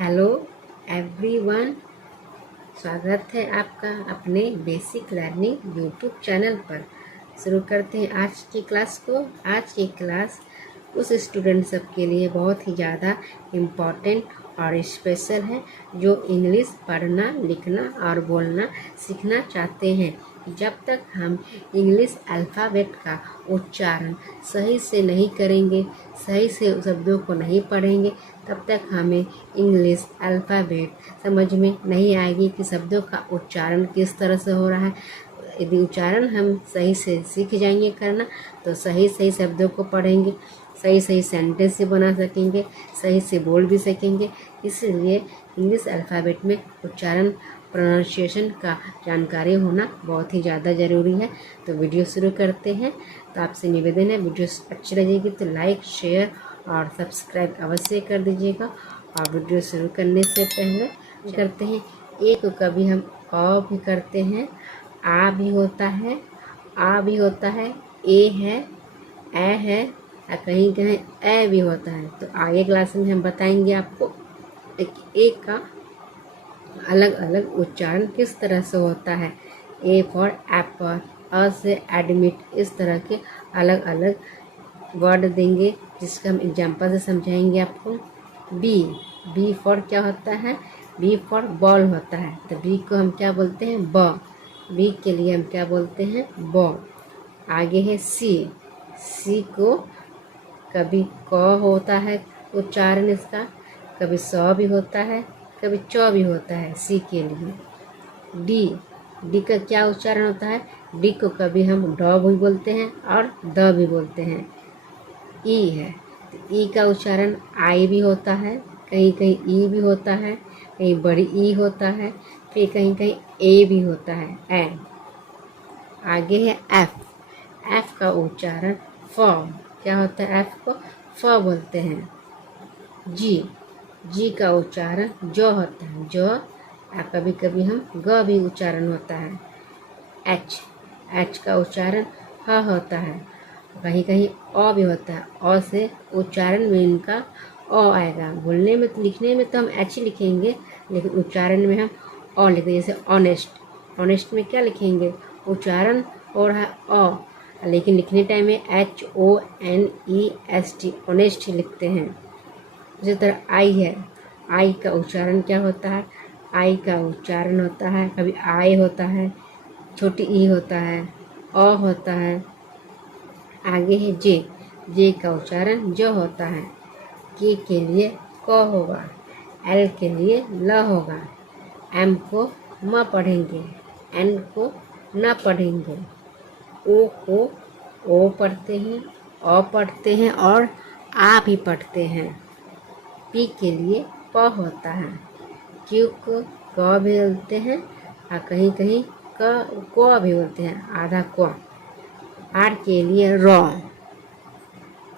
Hello everyone, स्वागत है आपका अपने बेसिक लर्निंग यूट्यूब चैनल पर। शुरू करते हैं आज की क्लास को। आज की क्लास उस स्टूडेंट सब के लिए बहुत ही ज़्यादा इम्पॉर्टेंट और स्पेशल है जो इंग्लिश पढ़ना, लिखना और बोलना सीखना चाहते हैं। जब तक हम इंग्लिश अल्फ़ाबेट का उच्चारण सही से नहीं करेंगे, सही से शब्दों को नहीं पढ़ेंगे, तब तक हमें इंग्लिश अल्फ़ाबेट समझ में नहीं आएगी कि शब्दों का उच्चारण किस तरह से हो रहा है। यदि उच्चारण हम सही से सीख जाएंगे करना, तो सही सही शब्दों को पढ़ेंगे, सही सही सेंटेंस से बना सकेंगे, सही से बोल भी सकेंगे। इसलिए इंग्लिश अल्फ़ाबेट में उच्चारण, प्रोनाउंसिएशन का जानकारी होना बहुत ही ज़्यादा ज़रूरी है। तो वीडियो शुरू करते हैं। तो आपसे निवेदन है, वीडियो अच्छी लगेगी तो लाइक, शेयर और सब्सक्राइब अवश्य कर दीजिएगा। और वीडियो शुरू करने से पहले करते हैं, ए को कभी हम अ भी करते हैं, आ भी होता है, आ भी होता है, ए है, ए है और कहीं कहीं ए भी होता है। तो आगे क्लास में हम बताएंगे आपको ए का अलग अलग उच्चारण किस तरह से होता है। ए फॉर एप्पल, अ से एडमिट, इस तरह के अलग अलग वर्ड देंगे जिसका हम एग्जाम्पल से समझाएंगे आपको। बी फॉर क्या होता है? बी फॉर बॉल होता है। तो बी को हम क्या बोलते हैं? ब। बी के लिए हम क्या बोलते हैं? ब। आगे है सी को कभी क होता है उच्चारण इसका, कभी स भी होता है, कभी च भी होता है सी के लिए। डी का क्या उच्चारण होता है? डी को कभी हम ड भी बोलते हैं और द भी बोलते हैं। ई है, तो ई का उच्चारण आई भी होता है, कहीं कहीं ई भी होता है, कहीं बड़ी ई होता है, फिर कहीं कहीं ए भी होता है, ए। आगे है एफ का उच्चारण फ, क्या होता है? एफ को फ बोलते हैं। जी का उच्चारण जो होता है, जो। कभी कभी हम ग भी उच्चारण होता है। एच का उच्चारण ह होता है, कहीं कहीं अ भी होता है। अ से उच्चारण में इनका अ आएगा। बोलने में तो, लिखने में तो हम एच लिखेंगे, लेकिन उच्चारण में हम अ लिखते हैं। जैसे ऑनेस्ट में क्या लिखेंगे? उच्चारण हो रहा है अ, लेकिन लिखने टाइम में HONEST, ऑनेस्ट लिखते हैं। इसी तरह आई का उच्चारण क्या होता है? आई का उच्चारण होता है, कभी आई होता है, छोटी ई होता है, अ होता है। आगे है जे का उच्चारण जो होता है। के लिए क होगा, एल के लिए ल होगा, एम को म पढ़ेंगे, एन को न पढ़ेंगे, ओ को ओ पढ़ते हैं, अ पढ़ते हैं और आ भी पढ़ते हैं। पी के लिए प होता है, क्यू को क भी बोलते हैं और कहीं कहीं क भी बोलते हैं, आधा क। आर के लिए र।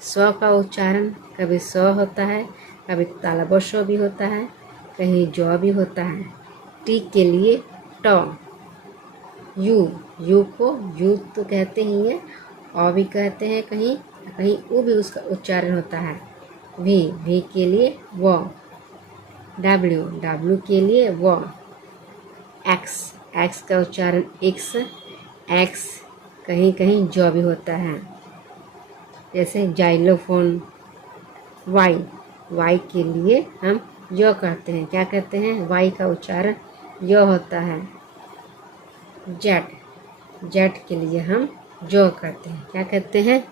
स्व का उच्चारण कभी स होता है, कभी तालबो श भी होता है, कहीं ज भी होता है। टी के लिए ट। यू को यू तो कहते ही हैं, अ भी कहते हैं, कहीं कहीं उ भी उसका उच्चारण होता है। वी के लिए व। डब्ल्यू के लिए व। एक्स का उच्चारण एक्स, कहीं कहीं ज भी होता है, जैसे जाइलोफोन। वाई के लिए हम य कहते हैं, क्या कहते हैं? वाई का उच्चारण य होता है। जेड के लिए हम जो कहते हैं, क्या कहते हैं?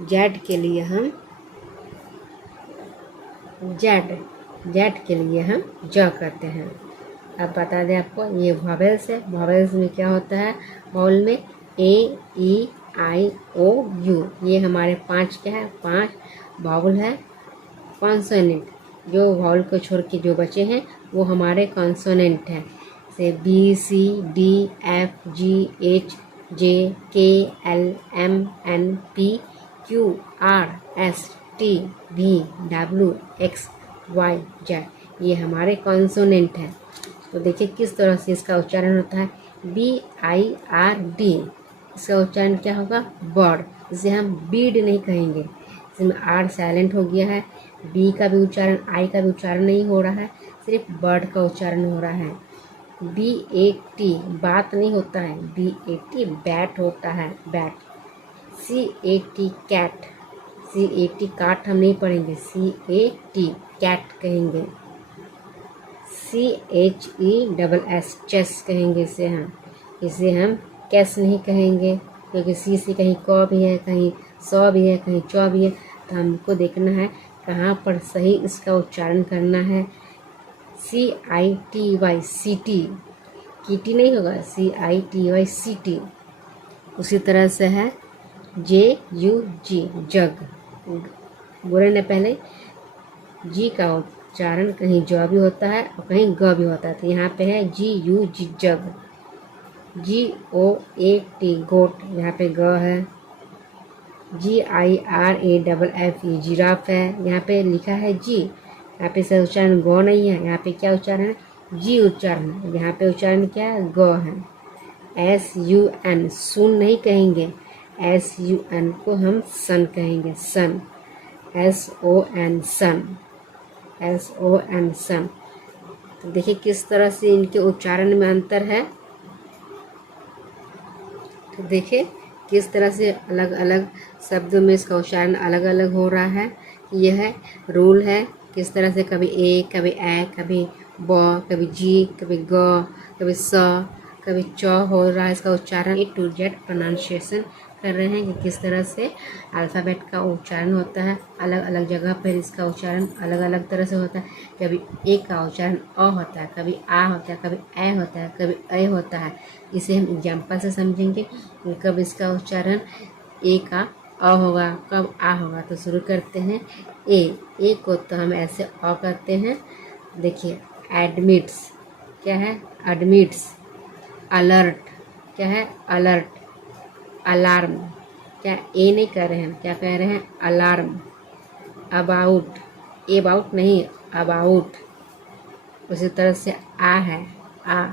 जेड के लिए हम जेड के लिए हम ज कहते हैं। अब बता दें आपको, ये वॉवेल्स है। वॉवेल्स में क्या होता है? वॉवेल में AEIOU, ये हमारे 5 क्या है? 5 वॉवेल है। कॉन्सोनेंट, जो वॉवेल को छोड़ के जो बचे हैं वो हमारे कॉन्सोनेंट हैं, जैसे BCDFGHJKLMNPQRSTVWXYZ, ये हमारे कॉन्सोनेंट हैं। तो देखिए किस तरह से इसका उच्चारण होता है। BIRD, इसका उच्चारण क्या होगा? बर्ड। इसे हम बीड नहीं कहेंगे, इसमें आर साइलेंट हो गया है। बी का भी उच्चारण, आई का भी उच्चारण नहीं हो रहा है, सिर्फ बर्ड का उच्चारण हो रहा है। BAT बात नहीं होता है, BAT बैट होता है, बैट। CAT कैट, CAT काट हम नहीं पढ़ेंगे, CAT कैट कहेंगे। CHESS चेस कहेंगे इसे हम कैस नहीं कहेंगे, क्योंकि सी से कहीं क भी है, कहीं सौ भी है, कहीं चौ भी है। तो हमको देखना है कहाँ पर सही इसका उच्चारण करना है। CITY सिटी, कीटी नहीं होगा, CITY सिटी। उसी तरह से है JUG जग, बोले न पहले जी का उच्चारण कहीं ज भी होता है और कहीं ग भी होता है, तो यहाँ पे है GUG जग। GOAT गोट, यहाँ पे ग है। GIRAFF जिराफ है, यहाँ पे लिखा है जी, यहाँ पे से उच्चारण गो नहीं है, यहाँ पे क्या उच्चारण है, जी उच्चारण है। यहाँ पे उच्चारण क्या है, ग है। SUN सुन नहीं कहेंगे, SUN को हम सन कहेंगे, सन। SON सन, SON सन। तो देखिए किस तरह से इनके उच्चारण में अंतर है। तो देखिए किस तरह से अलग अलग शब्दों में इसका उच्चारण अलग अलग हो रहा है। यह रूल है किस तरह से, कभी ए, कभी ए, कभी ब, कभी जी, कभी ग, कभी स, कभी च हो रहा है इसका उच्चारण। A to Z प्रोनाउंसिएशन कर रहे हैं कि किस तरह से अल्फ़ाबेट का उच्चारण होता है। अलग अलग जगह पर इसका उच्चारण अलग अलग तरह से होता है। कभी ए का उच्चारण अ होता है, कभी आ होता है, कभी ए होता है, कभी ए होता है। इसे हम एग्जाम्पल से समझेंगे। कब इसका उच्चारण ए का अ होगा, कब आ होगा। तो शुरू करते हैं। ए को तो हम ऐसे अ करते हैं। देखिए एडमिट्स, क्या है, एडमिट्स। अलर्ट, क्या है, अलर्ट। अलार्म, क्या ए नहीं कह रहे हैं, क्या कह रहे हैं, अलार्म। अबाउट, ए अबाउट नहीं, अबाउट। उसी तरह से आ है, आ,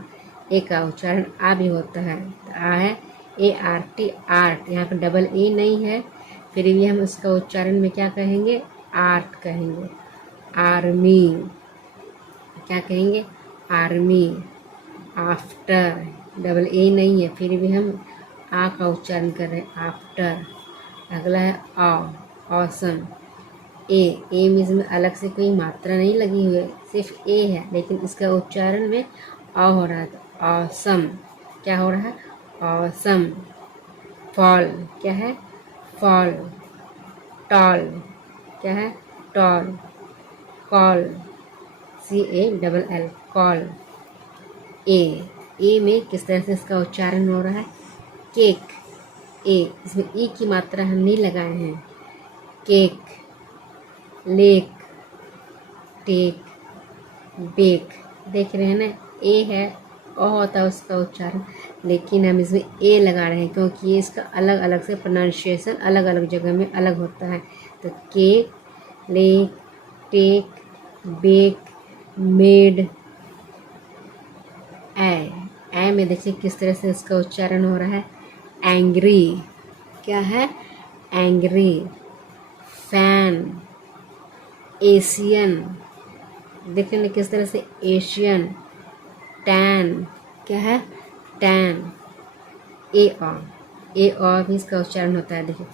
ए का उच्चारण आ भी होता है, तो आ है ART आर्ट। यहाँ पर डबल ए नहीं है, फिर भी हम इसका उच्चारण में क्या कहेंगे, आर्ट कहेंगे। आर्मी, क्या कहेंगे, आर्मी। आफ्टर, डबल ए नहीं है, फिर भी हम आ का उच्चारण कर रहे हैं, आफ्टर। अगला है ऑसम। ए में इसमें अलग से कोई मात्रा नहीं लगी हुई है, सिर्फ ए है, लेकिन इसका उच्चारण में अ हो रहा है, तो ऑसम। क्या हो रहा है, ऑसम। फॉल, क्या है, फॉल। टॉल, क्या है, tall. Call, CALL call. A में किस तरह से इसका उच्चारण हो रहा है, केक। ए, इसमें ई की मात्रा हम नहीं लगाए हैं। Cake, lake, take, bake. देख रहे हैं ना, ए है, अ होता है उसका उच्चारण, लेकिन हम इसमें ए लगा रहे हैं क्योंकि ये इसका अलग अलग से प्रोनाउंसिएशन अलग अलग जगह में अलग होता है। तो cake, lake, take, bake, made. A में देखिए किस तरह से इसका उच्चारण हो रहा है, एंग्री, क्या है, एंग्री। फैन, एशियन, देखिए ना किस तरह से, एशियन। टैन, क्या है, टैन। ए और भी इसका उच्चारण होता है, देखिए।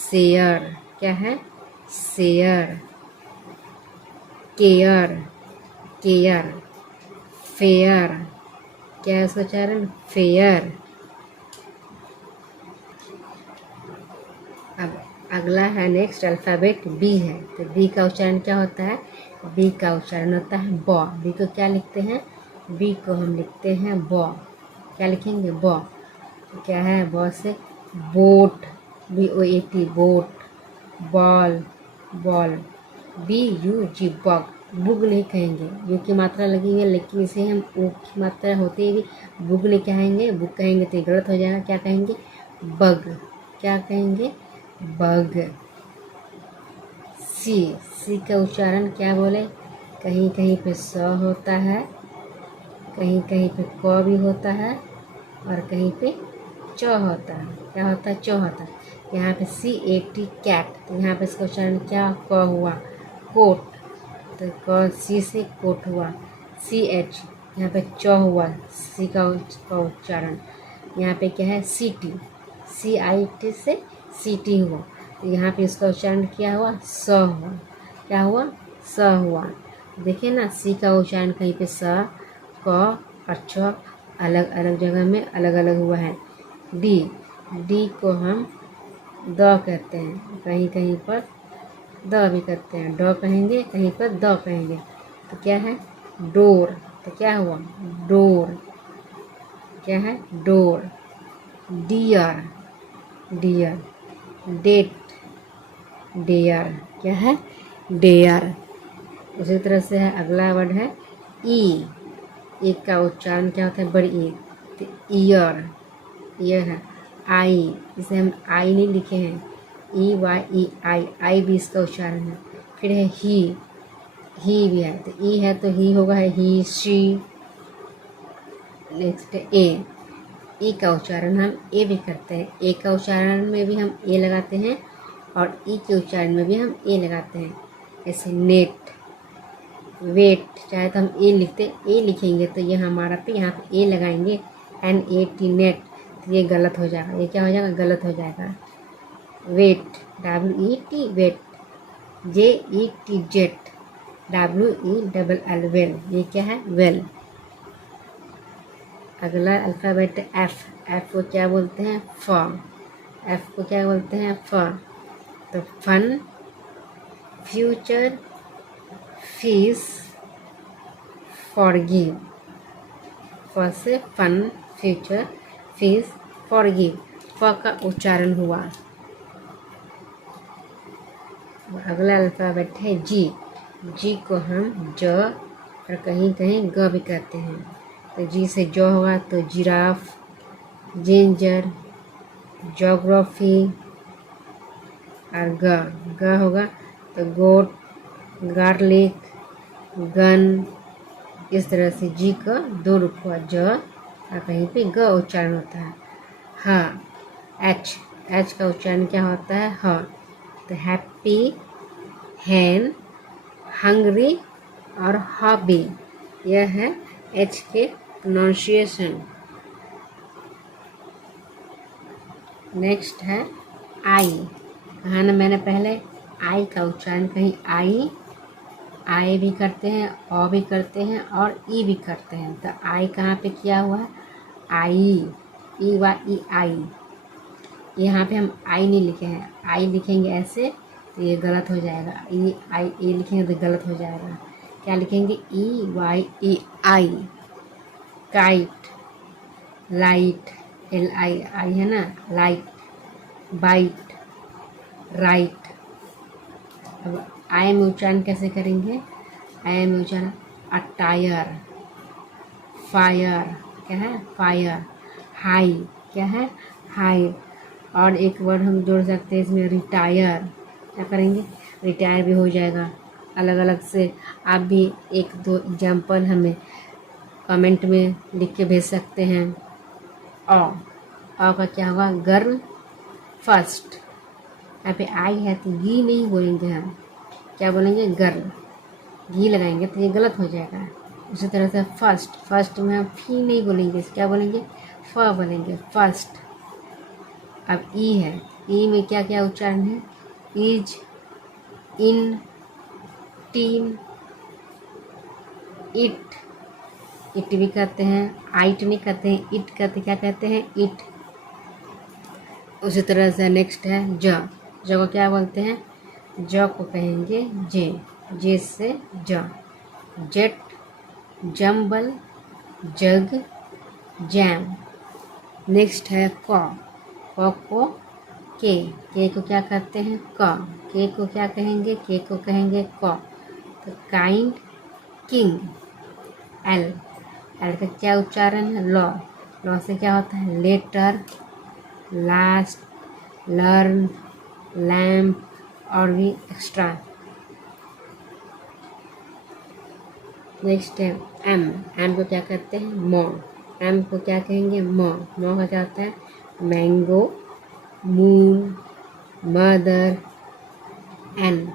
शेयर, क्या है, शेयर। Care, care. फेयर, क्या है इसका उच्चारण, फेयर। अब अगला है नेक्स्ट अल्फ़ाबेट बी है, तो बी का उच्चारण क्या होता है, बी का उच्चारण होता है ब। बी को क्या लिखते हैं, बी को हम लिखते हैं ब। क्या लिखेंगे, ब। तो क्या है, ब से boat, BOAT boat. Ball, ball. BUG bug, बुग नहीं कहेंगे, यू की मात्रा लगी हुई है, लेकिन इसे हम ओ की मात्रा होते हुए बुग नहीं कहेंगे, बुग कहेंगे तो गलत हो जाएगा। क्या कहेंगे, बग, क्या कहेंगे, बग। सी का उच्चारण क्या बोले, कहीं कहीं पे स होता है, कहीं कहीं पे क भी होता है, और कहीं पे च होता है। क्या होता है, च होता है। यहाँ पे CAT कैट, तो यहाँ पे इसका उच्चारण क्या क हुआ कोट, तो क सी से कोट हुआ। CH यहाँ पे च हुआ, सी का उच्चारण। यहाँ पे क्या है CIT से CT हुआ, तो यहाँ पे इसका उच्चारण क्या हुआ स हुआ। क्या हुआ स हुआ। देखिए ना, सी का उच्चारण कहीं पे स क और छ अलग अलग जगह में अलग अलग हुआ है। डी को हम द कहते हैं, कहीं कहीं पर द भी करते हैं, ड कहेंगे कहीं पर द कहेंगे। तो क्या है डोर, तो क्या हुआ डोर। क्या है डोर। डियर डेट डेयर, क्या है डेयर। उसी तरह से है अगला वर्ड है ई का उच्चारण क्या होता है बड़ी ई, तो ईयर है। आई, इसे हम आई नहीं लिखे हैं, EYE आई भी इसका उच्चारण है। फिर है ही भी है, तो ई है तो ही होगा है ही शी। नेक्स्ट है ए का उच्चारण हम ए भी करते हैं, ए का उच्चारण में भी हम ए लगाते हैं और ई के उच्चारण में भी हम ए लगाते हैं। जैसे नेट वेट, चाहे तो हम ए लिखेंगे तो ये हमारा पे यहाँ पे ए लगाएंगे NAT नेट, तो ये गलत हो जाएगा, ये क्या हो जाएगा गलत हो जाएगा। Wet WET wet, JET jet, WELL well, ये क्या है वेल। अगला अल्फ़ाबेट एफ को क्या बोलते हैं एफ को क्या बोलते हैं तो फन फ्यूचर फीस फॉरगिव, फ से फन फ्यूचर फीस फॉरगिव, फ का उच्चारण हुआ। अगला अल्फ़ाबेट है जी को हम ज और कहीं कहीं ग भी कहते हैं, तो जी से जो होगा तो जिराफ जिंजर जोग्राफी, और ग होगा तो गोट गार्लिक गन। इस तरह से जी का दो रूप हुआ, ज और कहीं पे ग उच्चारण होता है। हाँ एच का उच्चारण क्या होता है ह, तो हैप्पी हैन हंग्री और हॉबी, यह है एच के प्रोनाउंसिएशन। नेक्स्ट है आई, कहा ना मैंने पहले आई का उच्चारण कहीं आई भी करते हैं, ओ भी करते हैं और ई भी करते हैं। तो आई कहाँ पे किया हुआ है आई, EYE आई, यहाँ पे हम आई नहीं लिखे हैं, आई लिखेंगे ऐसे तो ये गलत हो जाएगा, ए लिखेंगे तो गलत हो जाएगा। क्या लिखेंगे EYE आई। काइट लाइट LI है ना लाइट, बाइट राइट। अब आई में उच्चारण कैसे करेंगे, आई में उच्चारण अटायर फायर, क्या है फायर। हाई, क्या है हाई। और एक वर्ड हम जोड़ सकते हैं इसमें रिटायर, क्या करेंगे रिटायर भी हो जाएगा। अलग अलग से आप भी एक दो एग्जाम्पल हमें कमेंट में लिख के भेज सकते हैं। औ का क्या होगा गर्म फर्स्ट, यहाँ पे आई है तो घी नहीं बोलेंगे हम, क्या बोलेंगे गर्म, घी लगाएंगे तो ये गलत हो जाएगा। उसी तरह से फर्स्ट में हम फी नहीं बोलेंगे, क्या बोलेंगे फ बोलेंगे फर्स्ट। अब ई है, ई में क्या क्या उच्चारण है इज इन टीम इट भी कहते हैं, आइट नहीं कहते हैं, इट कहते, क्या कहते हैं इट। उसी तरह से नेक्स्ट है ज को क्या बोलते हैं, ज को कहेंगे जे से ज, जेट जम्बल जग जैम। नेक्स्ट है क को के को क्या कहते हैं के को क्या कहेंगे के को कहेंगे क। तो काइंड किंग एल का क्या उच्चारण है लॉ से क्या होता है लेटर लास्ट लर्न लैम्प और भी एक्स्ट्रा। नेक्स्ट है एम को क्या कहते हैं मो, एम को क्या कहेंगे मो का क्या होता है mango moon mother, N,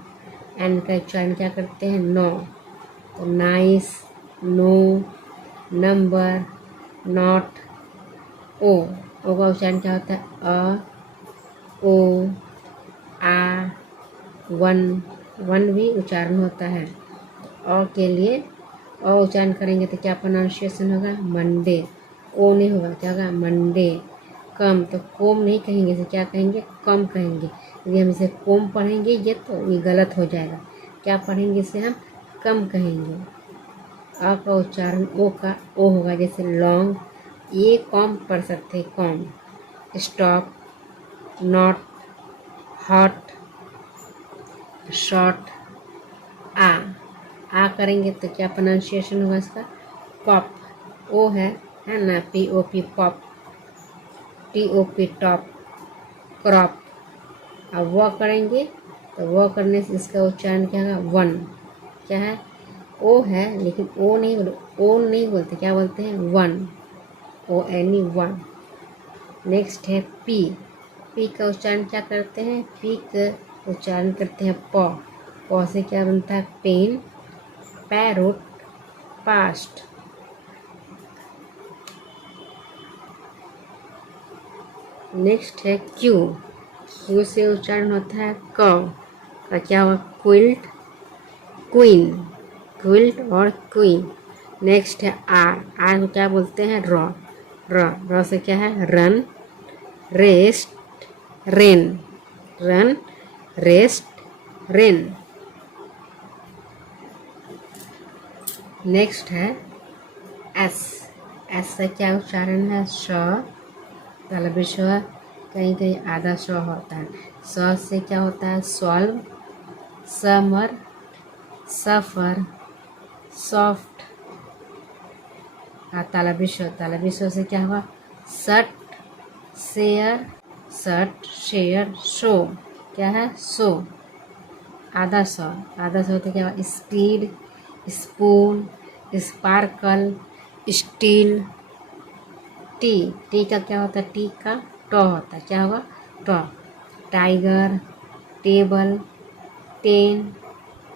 N का उच्चारण क्या करते हैं? नो। तो nice, no, number, not, O, O का उच्चारण क्या होता है? अ, ओ, आ, वन, वन भी उच्चारण होता है। अ के लिए अ उच्चारण करेंगे तो क्या प्रोनाउंसिएशन होगा? मंडे। ओ नहीं होगा, क्या होगा? मंडे। कम, तो कोम नहीं कहेंगे, इसे क्या कहेंगे? कम कहेंगे। यदि हम इसे कोम पढ़ेंगे ये तो ये गलत हो जाएगा। क्या पढ़ेंगे इसे? हम कम कहेंगे। अ का उच्चारण ओ का ओ होगा, जैसे लॉन्ग, ये कॉम पढ़ सकते हैं, कॉम। स्टॉप, नॉट, हॉट, शॉर्ट, आ करेंगे तो क्या प्रोनाउंसिएशन होगा इसका? पॉप। ओ है ना, P O P, pop. T O P, top, crop. अब वो करेंगे तो वो करने से इसका उच्चारण क्या होगा? वन। क्या है? ओ है लेकिन ओ नहीं बोलते, क्या बोलते हैं? One, O N E, one. Next है पी। पी का उच्चारण क्या करते हैं? पी का उच्चारण करते हैं पॉ। पॉ से क्या बनता है? Pen, parrot, past. नेक्स्ट है क्यू। क्यू से उच्चारण होता है कव का क्या हुआ? क्विल्ट, क्वीन, क्विल्ट और क्वीन। नेक्स्ट है आर। आर को क्या बोलते हैं? रॉ। रॉ से क्या है? Run, rest, rain, run, rest, rain. Next है एस। एस का क्या उच्चारण है? श, तलबी श, कहीं कहीं आधा श होता है। स से क्या होता है? सॉल्व, समर, सफर, सॉफ्ट। तलबी श से क्या हुआ? सट, शेयर, सट, शेयर, शो। क्या है? शो। आधा स होता क्या हुआ? Speed, spoon, sparkle, steel. T का क्या होता है? टी का टॉ होता है, क्या होगा? टॉ। Tiger, table, ten,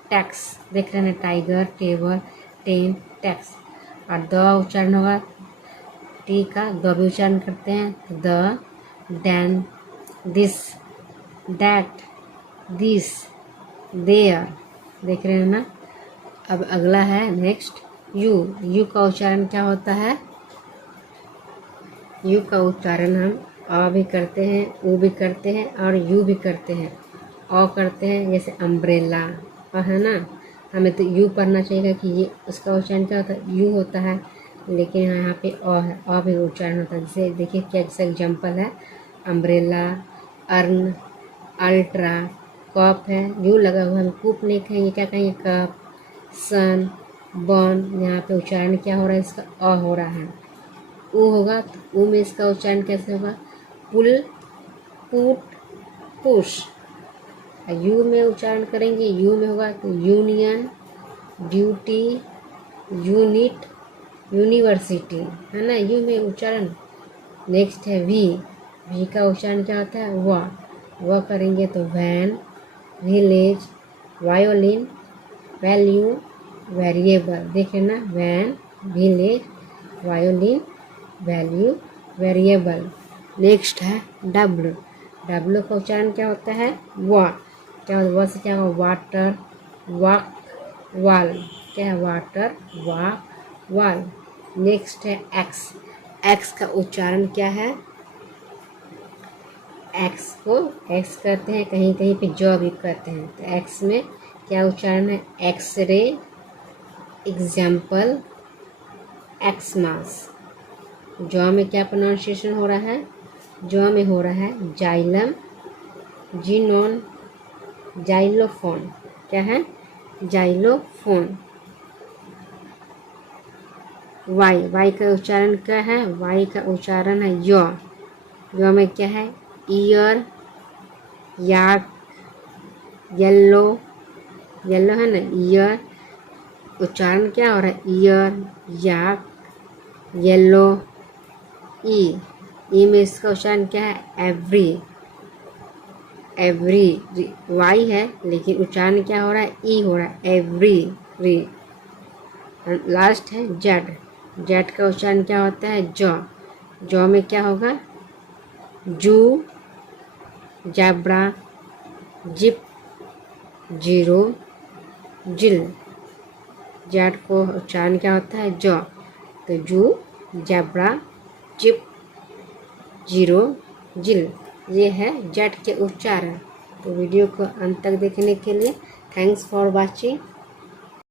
tax. देख रहे हैं, टाइगर, टेबल, टेन, टैक्स। और द उच्चारण होगा टी का, द भी उच्चारण करते हैं। The, then, this, that, this, there. देख रहे हैं ना। अब अगला है नेक्स्ट यू। यू का उच्चारण क्या होता है? यू का उच्चारण हम अ भी करते हैं, ऊ भी करते हैं और यू भी करते हैं। अ करते हैं जैसे अम्ब्रेला, है ना। हमें तो यू पढ़ना चाहिए कि ये उसका उच्चारण क्या होता है? यू होता है, लेकिन यहाँ पे अ है, अ भी उच्चारण होता है। जैसे देखिए क्या जैसे एग्जाम्पल है, अम्ब्रेला, अर्न, अल्ट्रा, कप है, यू लगा हुआ, हम कूप नहीं कहेंगे, क्या कहेंगे? कप, सन, बॉन। यहाँ पे उच्चारण क्या हो रहा है? इसका अ हो रहा है। ऊ होगा तो ऊ में इसका उच्चारण कैसे होगा? पुल, पुट, पुश। यू में उच्चारण करेंगे, यू में होगा तो यूनियन, ड्यूटी, यूनिट, यूनिवर्सिटी, है ना। यू में उच्चारण। नेक्स्ट है वी। वी का उच्चारण क्या होता है? वह करेंगे तो van, village, violin, value, variable. देखें ना, van, village, violin, value, variable. Next है डब्ल्यू। डब्ल्यू का उच्चारण क्या होता है? वा। क्या होता है? वा से क्या होगा? वाटर, वाक, वाल। क्या है? वाटर, वाक, वाल। नेक्स्ट है एक्स। एक्स का उच्चारण क्या है? एक्स को एक्स करते हैं, कहीं कहीं पे जॉ भी करते हैं। तो एक्स में क्या उच्चारण है? X ray, example, एक्समास। जॉ में क्या प्रोनाउंसिएशन हो रहा है? जॉ में हो रहा है जाइलम, जीनोन, जाइलोफोन। क्या है? जाइलोफोन। वाई का उच्चारण क्या है? वाई का उच्चारण है यॉ। यॉ में क्या है? ईयर, याक, येल्लो, येल्लो है ना, ईयर। उच्चारण क्या हो रहा है? ईयर, याक, येल्लो, ई। ई में इसका उच्चारण क्या है? एवरी। एवरी, वाई है लेकिन उच्चारण क्या हो रहा है, ई हो रहा है, एवरी री। लास्ट है जेड, जेड का उच्चारण क्या होता है, जॉ, जॉ में क्या होगा, जू, जैब्रा, जिप, जीरो, जिल। जेड को उच्चारण क्या होता है, जॉ, तो जू, जैब्रा, जिप, जीरो, जिल, ये है जेड के उच्चारण। तो वीडियो को अंत तक देखने के लिए थैंक्स फॉर वॉचिंग।